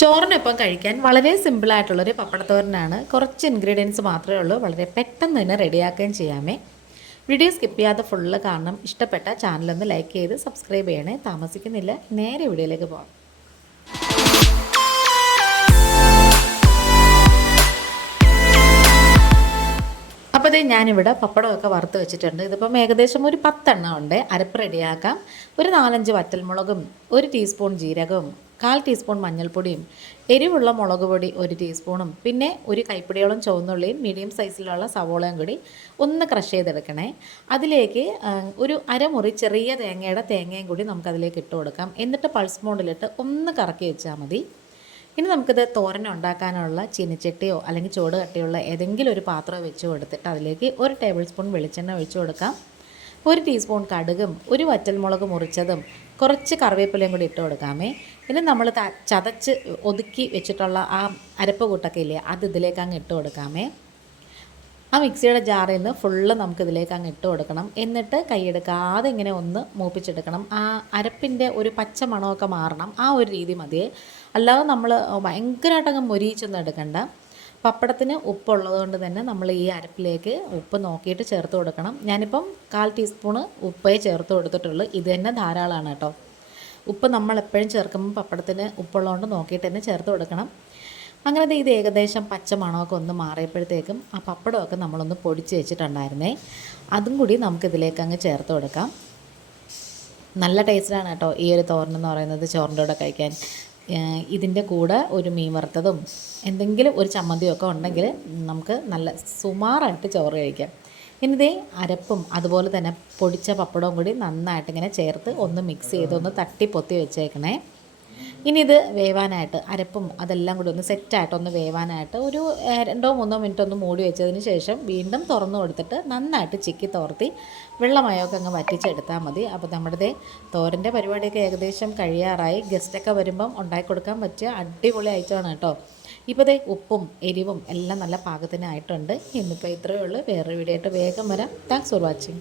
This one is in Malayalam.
ചോറിനൊപ്പം കഴിക്കാൻ വളരെ സിമ്പിളായിട്ടുള്ളൊരു പപ്പടത്തോരനാണ്. കുറച്ച് ഇൻഗ്രീഡിയൻസ് മാത്രമേ ഉള്ളൂ. വളരെ പെട്ടെന്ന് തന്നെ റെഡിയാക്കുകയും ചെയ്യാമേ. വീഡിയോ സ്കിപ്പ് ചെയ്യാതെ ഫുള്ള് കാരണം ഇഷ്ടപ്പെട്ട ചാനലൊന്ന് ലൈക്ക് ചെയ്ത് സബ്സ്ക്രൈബ് ചെയ്യണേ. താമസിക്കുന്നില്ല. നേരെ വീഡിയോയിലേക്ക് പോകാം അപ്പോൾ ഇതേ ഞാനിവിടെ പപ്പടമൊക്കെ വറുത്ത് വെച്ചിട്ടുണ്ട്. ഇതിപ്പം ഏകദേശം ഒരു പത്തെണ്ണം ഉണ്ട്. അരപ്പ് റെഡിയാക്കാം. ഒരു നാലഞ്ച് വറ്റൽമുളകും ഒരു ടീസ്പൂൺ ജീരകവും കാൽ ടീസ്പൂൺ മഞ്ഞൾപ്പൊടിയും എരിവുള്ള മുളക് പൊടി ഒരു ടീസ്പൂണും പിന്നെ ഒരു കൈപ്പിടിയോളം ചുവന്നുള്ളിയും മീഡിയം സൈസിലുള്ള സവോളയും കൂടി ഒന്ന് ക്രഷ് ചെയ്തെടുക്കണേ. അതിലേക്ക് ഒരു അരമുറി ചെറിയ തേങ്ങയുടെ തേങ്ങയും കൂടി നമുക്കതിലേക്ക് ഇട്ട് കൊടുക്കാം. എന്നിട്ട് പൾസ് മോഡിലിട്ട് ഒന്ന് കറക്കി വെച്ചാൽ മതി. ഇനി നമുക്കിത് തോരൻ ഉണ്ടാക്കാനുള്ള ചീനിച്ചട്ടിയോ അല്ലെങ്കിൽ ചുവട് കട്ടിയുള്ള ഏതെങ്കിലും ഒരു പാത്രം വെച്ച് കൊടുത്തിട്ട് അതിലേക്ക് ഒരു ടേബിൾ സ്പൂൺ വെളിച്ചെണ്ണ ഒഴിച്ചു കൊടുക്കാം. ഒരു ടീസ്പൂൺ കടുകും ഒരു വറ്റൽമുളക് മുറിച്ചതും കുറച്ച് കറിവേപ്പിലയും കൂടി ഇട്ട് കൊടുക്കാമേ. ഇനി നമ്മൾ ചതച്ച് ഒതുക്കി വെച്ചിട്ടുള്ള ആ അരപ്പ് കൂട്ടൊക്കെ ഇല്ലേ അത് ഇതിലേക്ക് അങ്ങ് ഇട്ട് കൊടുക്കാമേ. ആ മിക്സിയുടെ ജാറിൽ നിന്ന് ഫുള്ള് നമുക്ക് ഇതിലേക്ക് അങ്ങ് ഇട്ട് കൊടുക്കണം. എന്നിട്ട് കൈയെടുക്കാതെ ഇങ്ങനെ ഒന്ന് മൂപ്പിച്ചെടുക്കണം. ആ അരപ്പിന്റെ ഒരു പച്ച മണമൊക്കെ മാറണം. ആ ഒരു രീതി മതിയേ. അല്ലാതെ നമ്മൾ ഭയങ്കരമായിട്ടങ്ങ് മൊരിയിച്ചൊന്നും എടുക്കണ്ട. പപ്പടത്തിന് ഉപ്പുള്ളത് കൊണ്ട് തന്നെ നമ്മൾ ഈ അരപ്പിലേക്ക് ഉപ്പ് നോക്കിയിട്ട് ചേർത്ത് കൊടുക്കണം. ഞാനിപ്പം കാൽ ടീസ്പൂണ് ഉപ്പേ ചേർത്ത് കൊടുത്തിട്ടുള്ളൂ. ഇത് തന്നെ ധാരാളമാണ് കേട്ടോ. ഉപ്പ് നമ്മൾ എപ്പോഴും ചേർക്കുമ്പോൾ പപ്പടത്തിന് ഉപ്പുള്ളതുകൊണ്ട് നോക്കിയിട്ട് തന്നെ ചേർത്ത് കൊടുക്കണം. അങ്ങനെ ഇത് ഏകദേശം പച്ച മണമൊക്കെ ഒന്ന് മാറിയപ്പോഴത്തേക്കും ആ പപ്പടമൊക്കെ നമ്മളൊന്ന് പൊടിച്ച് വെച്ചിട്ടുണ്ടായിരുന്നേ. അതും കൂടി നമുക്കിതിലേക്ക് അങ്ങ് ചേർത്ത് കൊടുക്കാം. നല്ല ടേസ്റ്റാണ് കേട്ടോ ഈ ഒരു തോരൻ എന്ന് പറയുന്നത് ചോറിന്റെ കൂടെ കഴിക്കാൻ. ഇതിന്റെ കൂടെ ഒരു മീൻ വറുത്തതും എന്തെങ്കിലും ഒരു ചമ്മന്തിയും ഒക്കെ ഉണ്ടെങ്കിൽ നമുക്ക് നല്ല സുമാറായിട്ട് ചോറ് കഴിക്കാം. ഇനി ഇതേ അരപ്പും അതുപോലെ തന്നെ പൊടിച്ച പപ്പടവും കൂടി നന്നായിട്ട് ഇങ്ങനെ ചേർത്ത് ഒന്ന് മിക്സ് ചെയ്ത് ഒന്ന് തട്ടി പൊത്തി വെച്ചേക്കണേ. ഇനി ഇത് വേവാനായിട്ട് അരപ്പും അതെല്ലാം കൂടി ഒന്ന് സെറ്റായിട്ട് ഒന്ന് വേവാനായിട്ട് ഒരു രണ്ടോ മൂന്നോ മിനിറ്റ് ഒന്ന് മൂടി വെച്ചതിന് ശേഷം വീണ്ടും തുറന്നു കൊടുത്തിട്ട് നന്നായിട്ട് ചിക്കി തോർത്തി വെള്ളമയൊക്കെ അങ്ങ് വറ്റിച്ചെടുത്താൽ മതി. അപ്പോൾ നമ്മുടെ തോരന്റെ പരിപാടിയൊക്കെ ഏകദേശം കഴിയാറായി. ഗസ്റ്റൊക്കെ വരുമ്പം ഉണ്ടാക്കി കൊടുക്കാൻ പറ്റിയ അടിപൊളി ഐറ്റമാണ് കേട്ടോ. ഇപ്പോൾ ദേ ഉപ്പും എരിവും എല്ലാം നല്ല പാകത്തിനായിട്ടുണ്ട്. ഇന്നിപ്പോൾ ഇത്രയേ ഉള്ളൂ. വേറൊരു വീഡിയോ ആയിട്ട് വേഗം വരാം. Thanks for watching